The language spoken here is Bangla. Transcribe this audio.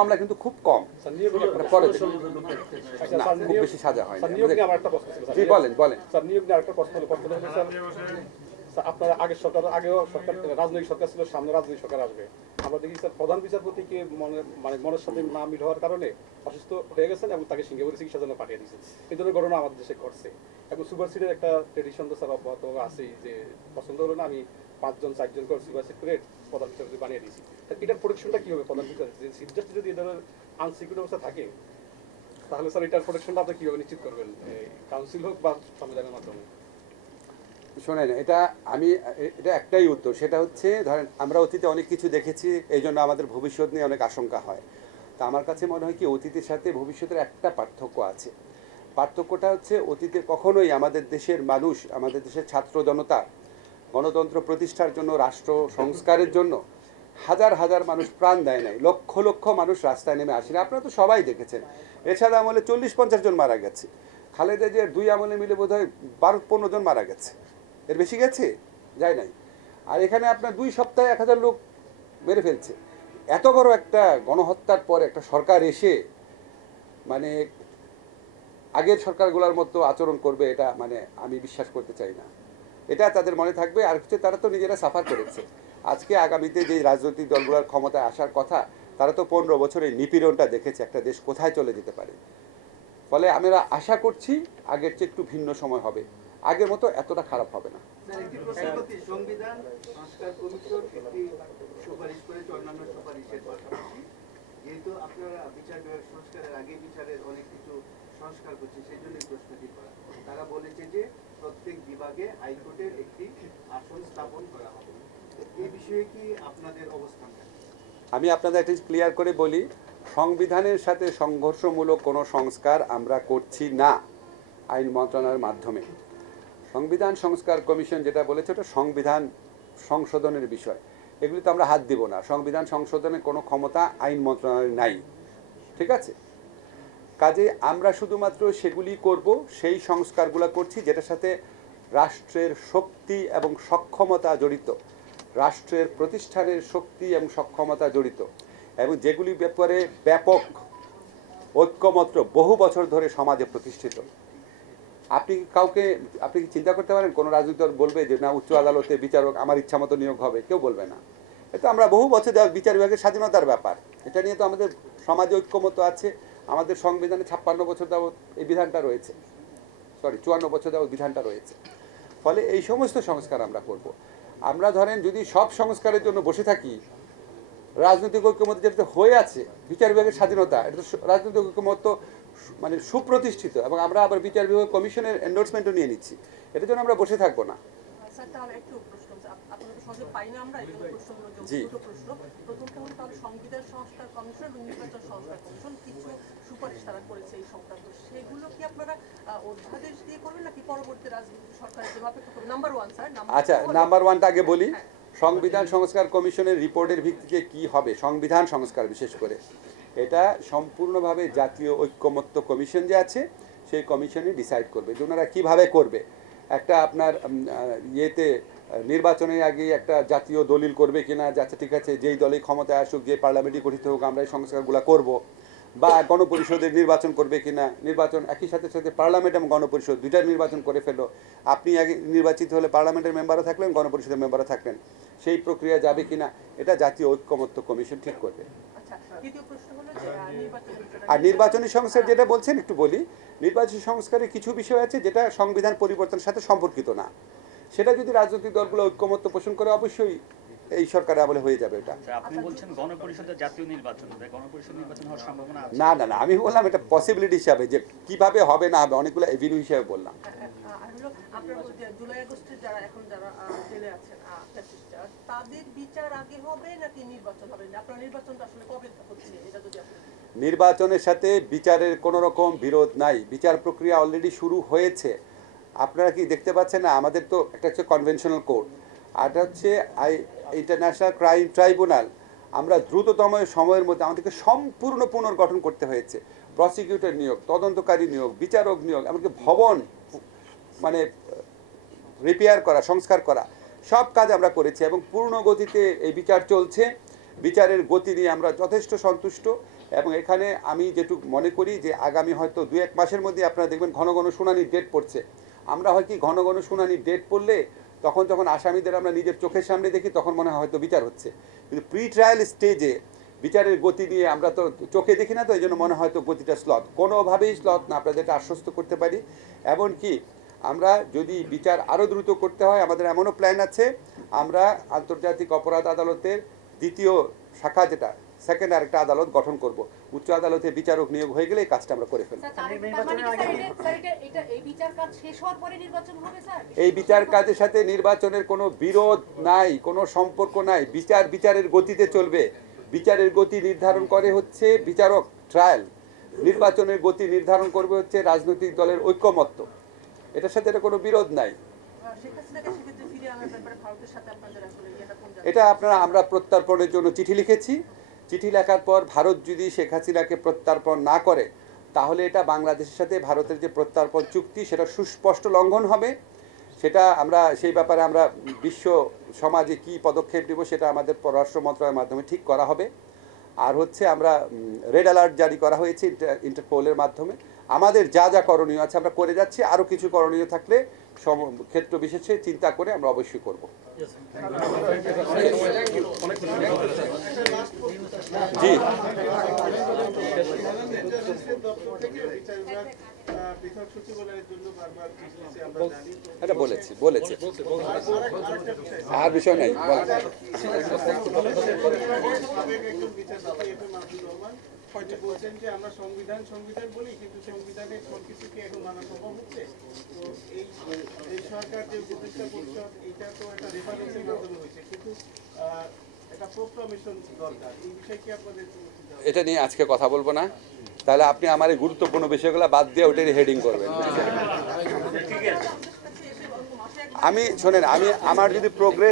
মামলা কিন্তু খুব কম, পরে না খুব বেশি সাজা হয় না। জি বলেন বলেন। স্যার নিয়োগ নিয়ে আরেকটা প্রশ্ন হলো স্যার আপনার আগের সরকার আগেও সরকার রাজনৈতিক সরকার ছিল, সামনে রাজনৈতিক সরকার আসবে। আমরা দেখি স্যার প্রধান বিচারপতিকে মনের সাথে না মিল হওয়ার কারণে অসুস্থ হয়ে গেছেন এবং তাকে সিঙ্গাপুরে চিকিৎসার জন্য পাঠিয়ে দিয়েছেন। এই ধরনের ঘটনা আমাদের দেশে ঘটছে এবং সুপারসিডের একটা ট্রেডিশন তো স্যার অব্যাহত আছেই, যে পছন্দ হলো না আমি 5-4 জন করে সুপারসিড করে প্রধান বিচারপতি বানিয়ে দিয়েছি। এটার প্রোটেকশনটা কি হবে? প্রধান বিচারপতি চিফ জাস্টিস যদি এই ধরনের আনসিকিউর অবস্থা থাকে, তাহলে স্যার এটার প্রোটেকশনটা আপনি কিভাবে নিশ্চিত করবেন, কাউন্সিল হোক বা সংবিধানের মাধ্যমে? শোনেন, এটা একটাই উত্তর, সেটা হচ্ছে ধরেন আমরা অতীতে অনেক কিছু দেখেছি, এই জন্য আমাদের ভবিষ্যৎ নিয়ে অনেক আশঙ্কা হয়। তা আমার কাছে মনে হয় কি অতীতের সাথে ভবিষ্যতের একটা পার্থক্য আছে। পার্থক্যটা হচ্ছে অতীতে কখনোই আমাদের দেশের মানুষ, আমাদের দেশের ছাত্র জনতা গণতন্ত্র প্রতিষ্ঠার জন্য, রাষ্ট্র সংস্কারের জন্য হাজার হাজার মানুষ প্রাণ দেয় নাই, লক্ষ লক্ষ মানুষ রাস্তায় নেমে আসেনি। আপনারা তো সবাই দেখেছেন, এছাড়া আমলে 40-50 জন মারা গেছে, খালেদা জিয়ার 2 আমলে মিলে বোধ হয় 12-15 জন মারা গেছে, এর বেশি গেছে যায় নাই। আর এখানে আপনার 2 সপ্তাহে 1000 লোক মেরে ফেলছে। এত বড় একটা গণহত্যার পর একটা সরকার এসে মানে আগের সরকারগুলোর মতো আচরণ করবে, এটা মানে আমি বিশ্বাস করতে চাই না। এটা তাদের মনে থাকবে। আর হচ্ছে তারা তো নিজেরা সাফার করেছে। আজকে আগামীতে যে রাজনৈতিক দলগুলোর ক্ষমতায় আসার কথা, তারা তো 15 বছরে নিপীড়নটা দেখেছে, একটা দেশ কোথায় চলে যেতে পারে। ফলে আমরা আশা করছি আগের চেয়ে একটু ভিন্ন সময় হবে, আগের মতো এতটা খারাপ হবে না। সংবিধান সংস্কার কমিশন একটি সুপারিশ করেছে অন্যান্য সুপারিশের পাশাপাশি, যেহেতু আপনারা বিচার বিভাগ সংস্কারের আগে বিচারের অনেক কিছু সংস্কার করছে, সেই জন্য প্রশ্নটি করা। তারা বলেছে যে প্রত্যেক বিভাগে হাইকোর্টের একটি আসন স্থাপন করা হবে। এই বিষয়ে কি আপনাদের অবস্থান? আমি আপনাদের একটা ক্লিয়ার করে বলি, সংবিধানের সাথে সংঘর্ষমূলক কোনো সংস্কার আমরা করছি না আইন মন্ত্রণালয়ের মাধ্যমে। সংবিধান সংস্কার কমিশন যেটা বলেছে ওটা সংবিধান সংশোধনের বিষয়, এগুলি তো আমরা হাত দিব না। সংবিধান সংশোধনের কোনো ক্ষমতা আইন মন্ত্রণালয়ের নাই, ঠিক আছে? কাজে আমরা শুধুমাত্র সেগুলি করব, সেই সংস্কারগুলো করছি যেটার সাথে রাষ্ট্রের শক্তি এবং সক্ষমতা জড়িত, রাষ্ট্রের প্রতিষ্ঠানের শক্তি এবং সক্ষমতা জড়িত, এবং যেগুলি ব্যাপারে ব্যাপক ঐক্যমত্র বহু বছর ধরে সমাজে প্রতিষ্ঠিত। আপনি কি চিন্তা করতে পারেন কোনো রাজনৈতিক দল বলবে যে না উচ্চ আদালতে বিচারক আমার ইচ্ছা মতো নিয়োগ হবে? কেউ বলবে না। এটা আমরা বহু বছর যাওয়া বিচার বিভাগের স্বাধীনতার ব্যাপার, এটা নিয়ে তো আমাদের সমাজে ঐক্যমত আছে। আমাদের সংবিধানে 56 বছর যাবৎ এই বিধানটা রয়েছে, 54 বছর যাবৎ বিধানটা রয়েছে। ফলে এই সমস্ত সংস্কার আমরা করব। আমরা ধরেন যদি সব সংস্কারের জন্য বসে থাকি, রাজনৈতিক ঐক্যমত যেটা হয়ে আছে, বিচার বিভাগের স্বাধীনতা, এটা তো রাজনৈতিক ঐক্যমত মানে সুপ্রতিষ্ঠিত, এবং আমরা আবার বিচার বিভাগ কমিশনের এন্ডোর্সমেন্টও নিয়ে নিচ্ছি, এটার জন্য আমরা বসে থাকবো না। জি, সংবিধান সংস্কার কমিশন এবং নির্বাচন সংস্কার কমিশন কিছু সুপারিশ তারা করেছে এই সংক্রান্ত, সেগুলো কি আপনারা অধ্যাদেশ দিয়ে করবেন নাকি পরবর্তী রাজনৈতিক সরকারের জন্য অপেক্ষা করবেন? Number 1 sir. আচ্ছা, নাম্বার 1টা আগে বলি। সংবিধান সংস্কার কমিশনের রিপোর্টের ভিত্তিতে কি হবে সংবিধান সংস্কার, বিশেষ করে এটা সম্পূর্ণভাবে জাতীয় ঐক্যমত্য কমিশন যে আছে সেই কমিশনই ডিসাইড করবে যে ওনারা কীভাবে করবে। একটা আপনার ইয়েতে নির্বাচনের আগে একটা জাতীয় দলিল করবে কিনা, যাচ্ছে ঠিক আছে যেই দলই ক্ষমতায় আসুক, যে পার্লামেন্টই গঠিত হোক, আমরা এই সংস্কারগুলো করব, বা গণপরিষদের নির্বাচন করবে কিনা, নির্বাচন একই সাথে সাথে পার্লামেন্ট এবং গণপরিষদ দুইটার নির্বাচন করে ফেলো, আপনি আগে নির্বাচিত হলে পার্লামেন্টের মেম্বারও থাকলেন, গণপরিষদের মেম্বারও থাকলেন, সেই প্রক্রিয়া যাবে কিনা এটা জাতীয় ঐক্যমত্য কমিশন ঠিক করবে। আর নির্বাচনী সংস্কার যেটা বলছেন একটু বলি, নির্বাচনী সংস্কারে কিছু বিষয় আছে যেটা সংবিধান পরিবর্তনের সাথে সম্পর্কিত না, সেটা যদি রাজনৈতিক দলগুলো ঐক্যমত্য পোষণ করে অবশ্যই এই সরকারে আমলে হয়ে যাবে। এটা আপনি বলছেন গণপরিষদের জাতীয় নির্বাচন, গণপরিষদ নির্বাচন হওয়ার সম্ভাবনা আছে? না না না, আমি বললাম এটা পসিবিলিটি হিসাবে, যে কিভাবে হবে না হবে অনেকগুলো এভিনিউ হিসাবে বললাম। জুলাই আগস্টে যারা এখন যারা জেলে আছেন তাদের বিচার আগে হবে নাকি নির্বাচন হবে? আপনার নির্বাচনটা আসলে কবে হচ্ছে এটা যদি আপনি? নির্বাচনের সাথে বিচারের কোনো রকম বিরোধ নাই, বিচার প্রক্রিয়া অলরেডি শুরু হয়েছে। আপনারা কি দেখতে পাচ্ছেন না? আমাদের তো একটা হচ্ছে কনভেনশনাল কোড, আর একটা হচ্ছে ইন্টারন্যাশনাল ক্রাইম ট্রাইব্যুনাল। আমরা দ্রুততম সময়ের মধ্যে আমাদেরকে সম্পূর্ণ পুনর্গঠন করতে হয়েছে, প্রসিকিউটর নিয়োগ, তদন্তকারী নিয়োগ, বিচারক নিয়োগ, এমনকি ভবন মানে রিপেয়ার করা, সংস্কার করা, সব কাজ আমরা করেছি এবং পূর্ণ গতিতে এই বিচার চলছে। বিচারের গতি নিয়ে আমরা যথেষ্ট সন্তুষ্ট এবং এখানে আমি যেটুকু মনে করি যে আগামী হয়তো 2-1 মাসের মধ্যে আপনারা দেখবেন ঘন ঘন শুনানির ডেট পড়ছে। আমরা হয় কি ঘন ঘন শুনানির ডেট পড়লে তখন যখন আসামিদের আমরা নিজের চোখের সামনে দেখি তখন মনে হয় হয়তো বিচার হচ্ছে, কিন্তু প্রি ট্রায়াল স্টেজে বিচারের গতি নিয়ে আমরা তো চোখে দেখি না, তো এই জন্য মনে হয় তো গতিটা স্লথ, কোনোভাবেই স্লথ না, আপনাদের এটা আশ্বস্ত করতে পারি। এমনকি আমরা যদি বিচার আরও দ্রুত করতে হয় আমাদের এমনও প্ল্যান আছে, আমরা আন্তর্জাতিক অপরাধ আদালতের দ্বিতীয় শাখা যেটা সেকেন্ড আরেকটা আদালত গঠন করব, উচ্চ আদালতে বিচারক নিয়োগ হয়ে গেলে এই কাজটা আমরা করে ফেলব। এই বিচার কাজের সাথে নির্বাচনের কোনো বিরোধ নাই, কোনো সম্পর্ক নাই। বিচারের গতিতে চলবে। বিচারের গতি নির্ধারণ করে হচ্ছে বিচারক, ট্রায়াল। নির্বাচনের গতি নির্ধারণ করবে হচ্ছে রাজনৈতিক দলের ঐক্যমত্য। এটার সাথে এটা কোনো বিরোধ নাই। এটা আমরা প্রত্যর্পণের জন্য চিঠি লিখেছি। চিঠি লেখার পর ভারত যদি শেখ হাসিনাকে প্রত্যর্পণ না করে তাহলে এটা বাংলাদেশের সাথে ভারতের যে প্রত্যর্পণ চুক্তি সেটা সুস্পষ্ট লঙ্ঘন হবে। সেটা আমরা সেই ব্যাপারে আমরা বিশ্ব সমাজে কি পদক্ষেপ নেব সেটা আমাদের পররাষ্ট্র মন্ত্রণালয়ের মাধ্যমে ঠিক করা হবে। আর হচ্ছে আমরা রেড অ্যালার্ট জারি করা হয়েছে ইন্টারপোলের মাধ্যমে। আমাদের যা যা করণীয় আছে আমরা করে যাচ্ছি, আরও কিছু করণীয় থাকলে ক্ষেত্র বিশেষে চিন্তা করে আমরা অবশ্যই করব। জি, এটা বলেছি আর বিষয় নাই। হয়তো বলছেন যে আমরা সংবিধান বলি, কিন্তু সংবিধানে সবকিছুকে এখন মানা সম্ভব হচ্ছে। তো এই সরকার যে উপদেষ্টা পরিষদ এটা তো একটা রেফারেন্সের মাধ্যমে হয়েছে, কিন্তু একটা প্রোক্লামেশন দরকার। এই বিষয়ে কি আপনাদের? এটা নিয়ে আজকে কথা বলবো না, তাহলে আপনি আমার এই গুরুত্বপূর্ণ বিষয়গুলো বাদ দিয়ে ওটারই হেডিং করবেন। আমি শোনেন, আমার যদি প্রোগ্রেস